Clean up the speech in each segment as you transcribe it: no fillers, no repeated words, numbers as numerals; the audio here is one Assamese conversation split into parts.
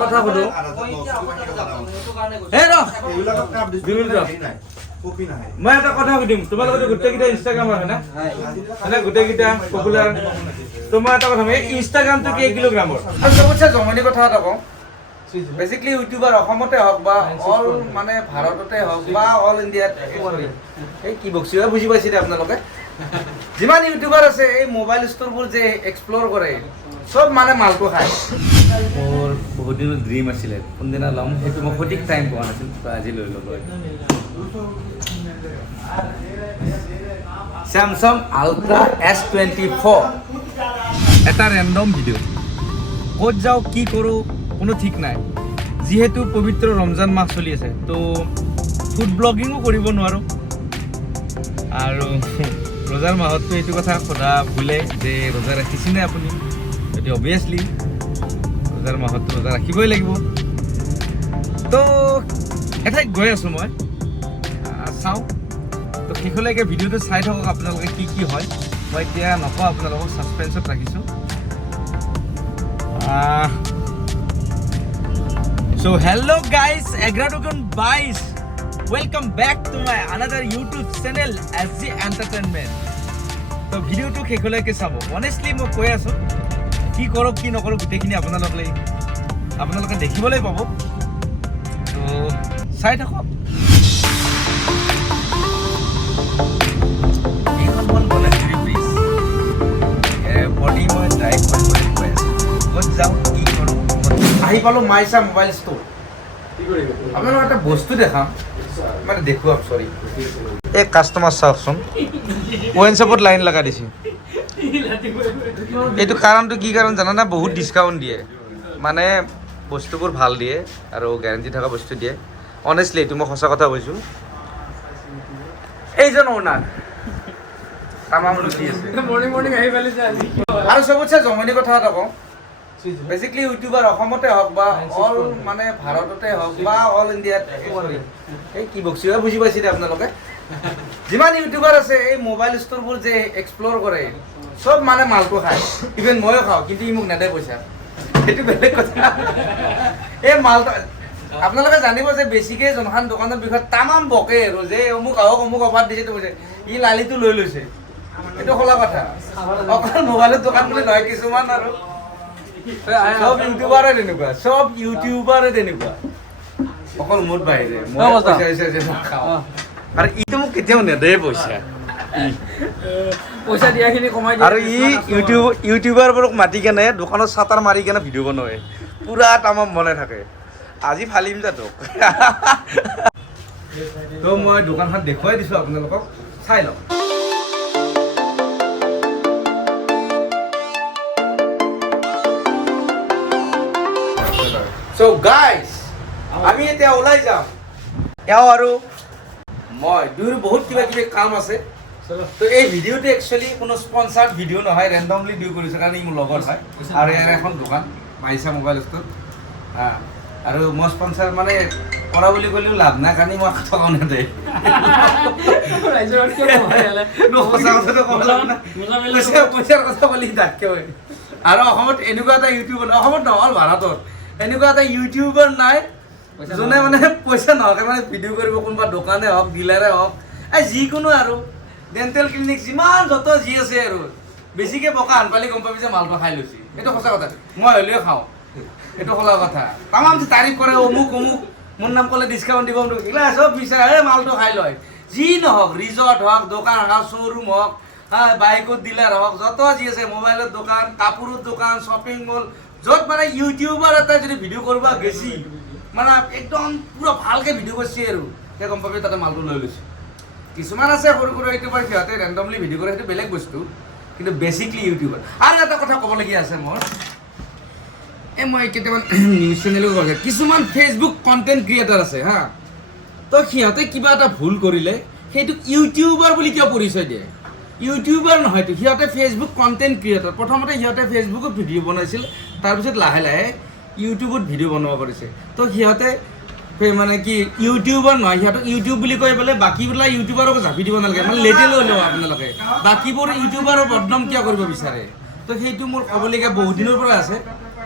কথা সুধো মই এটা কথা সুধিম তোমালোকে গোটেইকেইটা ইনষ্টাগ্ৰামাৰ হয় না গোটেইকেইটা পপুলাৰ তো মই এটা কথা এই ইনষ্টাগ্ৰামটো কেই কিলোগ্ৰামৰ আৰু চবতছে জমনি কথা এটা কওঁ বেসিক্যালি ইউটিউবাৰ অসমতে হওক বা অল মানে ভাৰততে হওক বা অল ইণ্ডিয়াত এই কি বক্সিবা বুজি পাইছে আপোনালোকে যিমান ইউটিউবার আছে এই মোবাইল ষ্টৰবোৰ যে এক্সপ্লোৰ কৰে সব মানে মালটো খায় মোৰ বহুত দিনৰ ড্ৰিম আছিলে কোনদিনা ল'ম সেইটো মই সঠিক টাইম পোৱা নাছিল আজি লৈ ল'ব স্যামসাং আল্ট্ৰা S24 এটা ৰেণ্ডম ভিডিঅ' ক'ত যাওঁ কি কৰোঁ কোনো ঠিক নাই যেহেতু পবিত্ৰ ৰমজান মাহ চলি আছে তো ফুড ব্লগিঙো কৰিব নোৱাৰোঁ আৰু ৰোজাৰ মাহততো এইটো কথা সোধা ভুলে যে ৰোজা ৰাখিছেনে আপুনি গতিকে অবভিয়াছলি ৰোজাৰ মাহততো ৰোজা ৰাখিবই লাগিব তো এঠাইত গৈ আছোঁ মই চাওঁ তো শেষলৈকে ভিডিঅ'টো চাই থাকক আপোনালোকে কি কি হয় মই এতিয়া নকওঁ আপোনালোকক ছাছপেন্সত ৰাখিছোঁ So hello guys, 11/22. Welcome back to my another YouTube channel SG Entertainment. So video to শেষলৈকে চাব honestly মই কৈ আছো কি কৰক কি নকৰক গোটেইখিনি আপোনালোকে দেখিবলৈ পাব তো চাই থাকক এইখন বল বলে ব্ৰিজ বডি মই ড্ৰাইভ কৰি কৈ আছো ক'ত যাওঁ কি কৰোঁ আহি পালো মাইছা মোবাইল ষ্ট'ৰ আপোনালোকক এটা বস্তু দেখাম মানে দেখুৱাম চৰি এই কাষ্টমাৰ চাওকচোন ৱাইন শ্বপত লাইন লগা দিছে এইটো কাৰণটো কি কাৰণ জানানে বহুত ডিছকাউণ্ট দিয়ে মানে বস্তুবোৰ ভাল দিয়ে আৰু গেৰাণ্টি থকা বস্তু দিয়ে অনেষ্টলি এইটো মই সঁচা কথা কৈছোঁ এইজন অ'নাৰ তামাম লুটি আছে মৰ্ণিং আহি পালিছে আৰু চবতছে জমনি কথা এটা কওঁ বেসিক্যালি ইউটিউবাৰ অসমতে হওক বা অল মানে ভাৰততে হওক বা অল ইণ্ডিয়াত এই কি বক্সিবা বুজি পাইছে আপোনালোকে যিমান ইউটিউবার আছে এই মোবাইল ষ্টৰবোৰ যে এক্সপ্লোৰ কৰে সব মানে মালটো খায় ইভেন ময়ো খাওঁ কিন্তু ই মোক নেদে পইচা সেইটো বেলেগ কথা এই মালটো আপোনালোকে জানিব যে বেছিকে জনসান দোকানৰ বিষয়ে তামাম বকে আৰু যে অমুক আহক অমুক অফাৰ দিছে কৈছে ই লালিটো লৈ লৈছে এইটো খোলা কথা অকল মোবাইলৰ দোকান বুলি নহয় কিছুমান আৰু সব ইউটিউবাৰে তেনেকুৱা অকল মোৰ বাহিৰে আৰু ইটো মোক কেতিয়াও নেদে পইচা দিয়াখিনি কমাই দিয়ে আৰু ই ইউটিউবাৰবোৰক মাতি কেনে দোকানত চাটাৰ মাৰি কেনে ভিডিঅ' বনায় পুৰা তামাম বনাই থাকে আজি ফালিম যাতক তো মই দোকানখন দেখুৱাই দিছোঁ আপোনালোকক চাই লওক So guys, আমি এতিয়া ওলাই যাম এও আৰু মই দুৰ বহুত কিবা কিবি কাম আছে তো এই ভিডিঅ'টো একচুৱেলি কোনো স্পন্সাৰ্ড ভিডিঅ' নহয় ৰেণ্ডমলি ডিউ কৰিছোঁ কাৰণ ই মোৰ লগৰ হয় আৰু ইয়াৰ এখন দোকান মাইছা মোবাইল ষ্ট'ৰ আৰু মই স্পন্সাৰ মানে কৰা বুলি ক'লেও লাভ নাই কাৰণ মই টকাও নেদে পইচাৰ কথা ক'লে তাতকৈ হয় আৰু অসমত এনেকুৱা এটা ইউটিউবাৰ অসমত নহ'ল ভাৰতত এনেকুৱা এটা ইউটিউবাৰ নাই যোনে মানে পইচা নহওঁতে মানে ভিডিঅ' কৰিব কোনোবা দোকানে হওক ডিলাৰে হওক এই যিকোনো আৰু ডেণ্টেল ক্লিনিক যিমান যত যি আছে আৰু বেছিকৈ বকা আন পালি গম পাবি যে মালটো খাই লৈছে এইটো সঁচা কথা মই হ'লেও খাওঁ এইটো খোলা কথা তামাম যে তাৰিফ কৰে অমুক মোৰ নাম ক'লে ডিছকাউণ্ট দিব এইগিলা চব বিচাৰে এই মালটো খাই লয় যি নহওক ৰিজৰ্ট হওক দোকান হওক শ্ব'ৰুম হওক বাইকত ডিলাৰ হওক যত যি আছে মোবাইলৰ দোকান কাপোৰৰ দোকান শ্বপিং মল য'ত মানে ইউটিউবাৰ এটাই যদি ভিডিঅ' কৰিব গেছি মানে একদম পুৰা ভালকৈ ভিডিঅ' কৰিছে আৰু সেই গম পাবি তাতে মালটো লৈ লৈছে কিছুমান আছে সৰু সৰু ইউটিউবাৰ সিহঁতে ৰেণ্ডমলি ভিডিঅ' কৰে সেইটো বেলেগ বস্তু কিন্তু বেছিকলি ইউটিউবাৰ আৰু এটা কথা ক'বলগীয়া আছে মোৰ এই মই কেতিয়াবা নিউজ চেনেলো কওঁ কিছুমান ফেচবুক কণ্টেণ্ট ক্ৰিয়েটাৰ আছে হা তো সিহঁতে কিবা এটা ভুল কৰিলে সেইটোক ইউটিউবাৰ বুলি কিয় পৰিচয় দিয়ে ইউটিউবাৰ নহয়তো সিহঁতে ফেচবুক কণ্টেণ্ট ক্ৰিয়েটাৰ প্ৰথমতে সিহঁতে ফেচবুকত ভিডিঅ' বনাইছিল তাৰপিছত লাহে লাহে ইউটিউবত ভিডিঅ' বনাব পাৰিছে তো সিহঁতে মানে কি ইউটিউবাৰ নহয় সিহঁতক ইউটিউব বুলি কৈ পেলাই বাকীবিলাক ইউটিউবাৰক জাপি দিব নালাগে মানে লেটেল হৈ লওঁ আপোনালোকে বাকীবোৰ ইউটিউবাৰৰ বদনাম কিয় কৰিব বিচাৰে তো সেইটো মোৰ ক'বলগীয়া বহুত দিনৰ পৰা আছে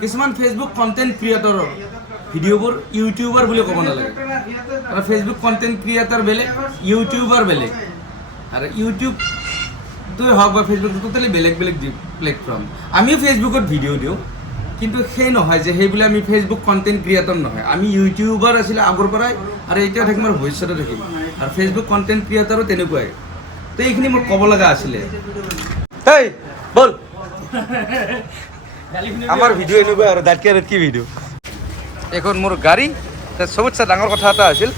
কিছুমান ফেচবুক কণ্টেণ্ট ক্ৰিয়েটৰৰ ভিডিঅ'বোৰ ইউটিউবাৰ বুলি ক'ব নালাগে আৰু ফেচবুক কণ্টেণ্ট ক্ৰিয়েটৰ বেলেগ ইউটিউবাৰ বেলেগ আৰু ইউটিউবটোৱে হওক বা ফেচবুক টোটেলি বেলেগ বেলেগ প্লেটফৰ্ম আমিও ফেচবুকত ভিডিঅ' দিওঁ কিন্তু সেই নহয় যে সেইবুলি আমি ফেচবুক কণ্টেণ্ট ক্ৰিয়েটৰ নহয় আমি ইউটিউবাৰ আছিলে আগৰ পৰাই আৰু এতিয়াও থাকিম আৰু ভৱিষ্যতে থাকিম আৰু ফেচবুক কণ্টেণ্ট ক্ৰিয়েটৰো তেনেকুৱাই তো এইখিনি মোৰ ক'ব লগা আছিলে এই বল আমাৰ ভিডিঅ' এনেকুৱা আৰু দাঁতকে কি ভিডিঅ' এখন মোৰ গাড়ী চবতছে ডাঙৰ কথা এটা আছিল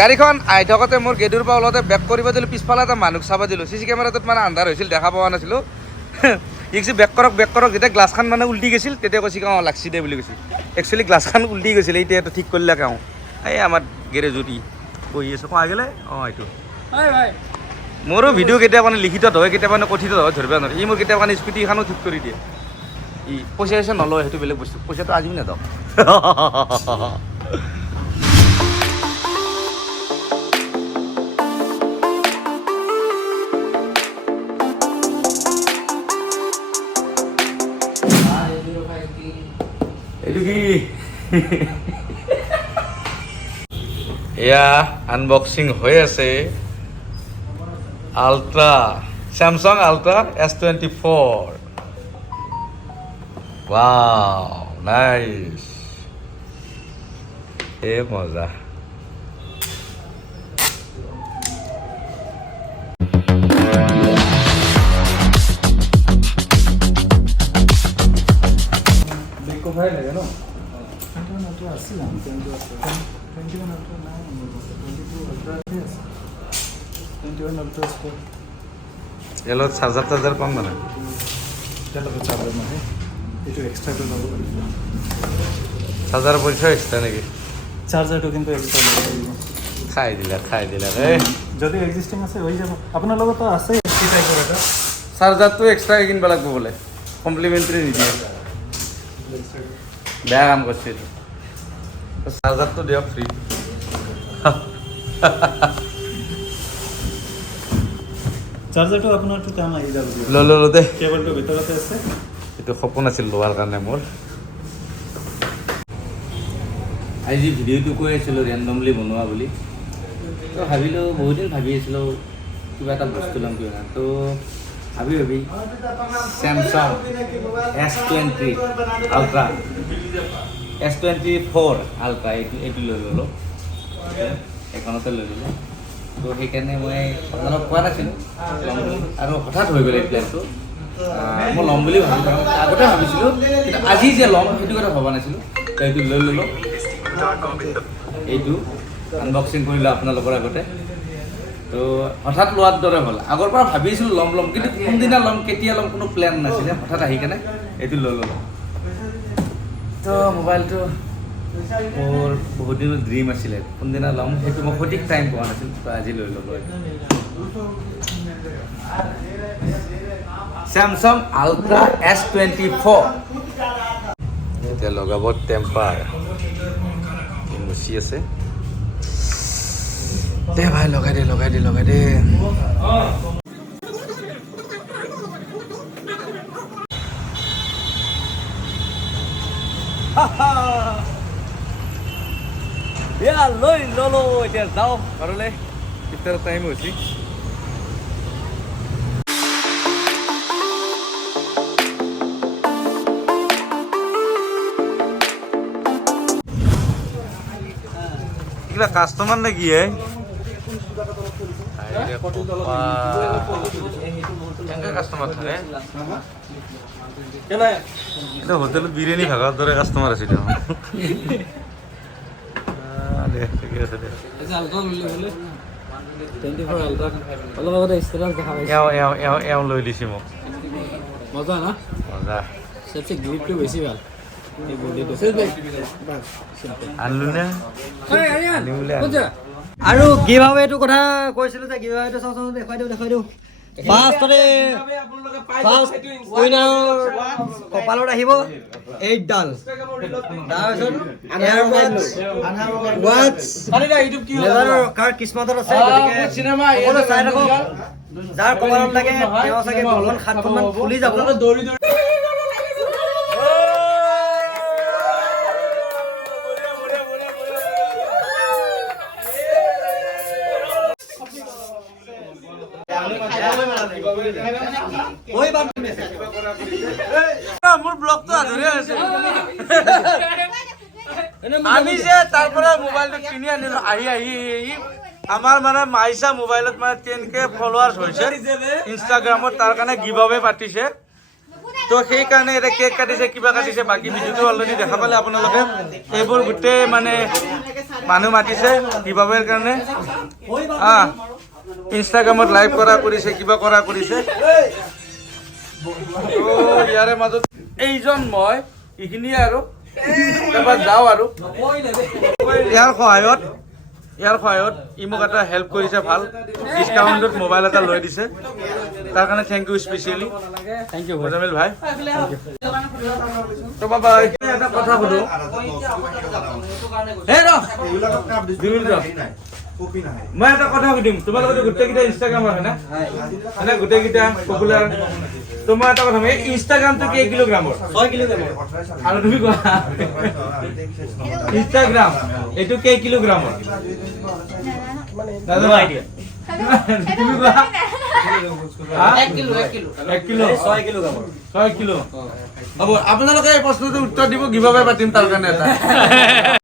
গাড়ীখন আহি থাকোঁতে মোৰ গেটৰ পৰা ওলাওঁতে বেক কৰিব দিলোঁ পিছফালে এটা মানুহক চাব দিলোঁ চি চি কেমেৰাটোত মানে আন্ধাৰ হৈছিল দেখা পোৱা নাছিলোঁ ইকচি বেক কৰক যেতিয়া গ্লাছখন মানে উল্টি গৈছিল তেতিয়া কৈছে অঁ লাগছি দে বুলি কৈছে একচুৱেলি গ্লাছখন উল্টি গৈছিল এতিয়া এইটো ঠিক কৰিলে কওঁ এই আমাৰ গেৰেজত বহি আছোঁ কওঁ আহিলে অঁ এইটো মোৰো ভিডিঅ' কেতিয়াবা মানে লিখিত হয় কেতিয়াবা মানে কথিত হয় ধৰিব নোৱাৰে ই মোৰ কেতিয়াবা মানে স্কুটিখনো ঠিক কৰি দিয়ে ই পইচা নলয় সেইটো বেলেগ বস্তু পইচাটো আজি নেদক এইটো কি এয়া আনবক্সিং হৈ আছে ultra Samsung ultra S24 wow nice এ মজা ভাই লাগে ন এলত চাৰ্জাৰ পাম মানে চাৰ্জাৰ নাহে এইটো এক্সট্ৰাটো ল'ব লাগিব চাৰ্জাৰৰ পইচা এক্সট্ৰা নেকি চাৰ্জাৰটো কিন্তু এক্সট্ৰা ল'ব লাগিব খাই দিলা যদি এক্সিষ্টিং আছে হৈ যাব আপোনাৰ লগতো আছে কি টাইপৰ এটা চাৰ্জাৰটো এক্সট্ৰা কিনিব লাগিব বোলে কমপ্লিমেণ্টাৰী নিদিয়ে বেয়া কাম কৰিছে এইটো চাৰ্জাৰটো দিয়ক ফ্ৰী চাৰ্জাৰটো আপোনাৰটো কাম আহি যাব লৈ দে কেবলটো ভিতৰতে আছে এইটো সপোন আছিল লোৱাৰ কাৰণে মোৰ আজি ভিডিঅ'টো কৈ আছিলোঁ ৰেণ্ডমলি বনোৱা বুলি তো ভাবিলোঁ বহুদিন ভাবি আছিলোঁ কিবা এটা বস্তু ল'ম কিবা তো ভাবি Samsung S20 ultra S24 ultra এইটো লৈ ল'লোঁ এখনতে লৈ ল'লোঁ তো সেইকাৰণে মই আপোনালোক কোৱা নাছিলোঁ ল'ম বুলি আৰু হঠাৎ হৈ গ'ল এই প্লেনটো মই ল'ম বুলি ভাবিছিলোঁ আগতে ভাবিছিলোঁ কিন্তু আজি যে ল'ম সেইটো কথা ভবা নাছিলোঁ এইটো লৈ ল'লোঁ এইটো আনবক্সিং কৰিলোঁ আপোনালোকৰ আগতে তো হঠাৎ লোৱাৰ দৰে হ'ল আগৰ পৰা ভাবিছিলোঁ ল'ম কিন্তু কোনদিনা ল'ম কেতিয়া ল'ম কোনো প্লেন নাছিলে হঠাৎ আহি কেনে এইটো লৈ ল'লোঁ তো মোবাইলটো মোৰ বহুত দিনৰ ড্ৰিম আছিলে কোনদিনা ল'ম সেইটো মই সঠিক টাইম পোৱা নাছিলোঁ তো আজি লৈ ল'লোঁ স্যামসাং আল্ট্ৰা S24 এতিয়া লগাব টেম্পাৰ মুচি আছে দে ভাই লগাই দে লৈ ল'লো এতিয়া যাওঁ ঘৰলৈ ইফতাৰৰ টাইম হৈছে কিবা কাস্টমাৰ নে কি কাস্টমাৰ থাকে হোটেলত বিৰিয়ানী ভাগাৰ দৰে কাস্টমাৰ আছিল ঠিকে আছে দে এওঁ লৈ দিছে মোক মজা না মজা সবচে গ্রিপটো বেশি ভাল এই বডিটো আনলু না আৰু গিভআৱে এইটো কথা কৈছিলোঁ যে গিভআৱেটো চাওঁ দেখাই দিওঁ ফাৰ্ষ্টতে উইনাৰ কপালত আহিব 8 ডাল তাৰপিছত কাৰ কিস্মতত আছে যাৰ কপালত লাগে তেওঁ চাগে 7খন মান ফুলি যাব মোৰ ব্লগটো আধৰুৱা হৈছে আমি যে তাৰ পৰা মোবাইলটো কিনি আনিলো আহি আমাৰ মানে মাইছা মোবাইলত মানে 10K ফলোৱাৰ্ছ হৈছে ইনষ্টাগ্ৰামত তাৰ কাৰণে গিভ আৱে পাতিছে তো সেইকাৰণে এটা কেক কাটিছে কিবা কাটিছে বাকী ভিডিঅ'টো অলৰেডি দেখা পালে আপোনালোকে এইবোৰ গোটেই মানে মানুহ মাতিছে গিভ আৱেৰ কাৰণে ইনষ্টাগ্ৰামত লাইভ কৰা কৰিছে কিবা কৰা কৰিছে তো ইয়াৰে মাজত এইজন মই এইখিনিয়ে আৰু এবাৰ যাওঁ আৰু ইয়াৰ সহায়ত ই মোক এটা হেল্প কৰিছে ভাল ডিছকাউণ্টত মোবাইল এটা লৈ দিছে তাৰ কাৰণে thank you specially thank you Mozammil ভাই তো বাবা এটা কথা সুধো হে ৰ মই এটা কথা সুধিম তোমালোকে গোটেইকেইটা ইনষ্টাগ্ৰামৰ হয় না মানে গোটেইকেইটা পপুলাৰ তো মই এটা কথা এই ইনষ্টাগ্ৰামটো কেই কিলোগ্ৰামৰ 6 কিলোগ্ৰামৰ আৰু তুমি কোৱা ইনষ্টাগ্ৰাম এইটো কেই কিলোগ্ৰামৰ নাজানো আইডিয়া তুমি কোৱা 1 কিলো 6 কিলোগ্ৰামৰ 6 কিলো হ'ব আপোনালোকে এই প্ৰশ্নটোৰ উত্তৰ দিব গিভ আৱে পাতিম তাৰ কাৰণে এটা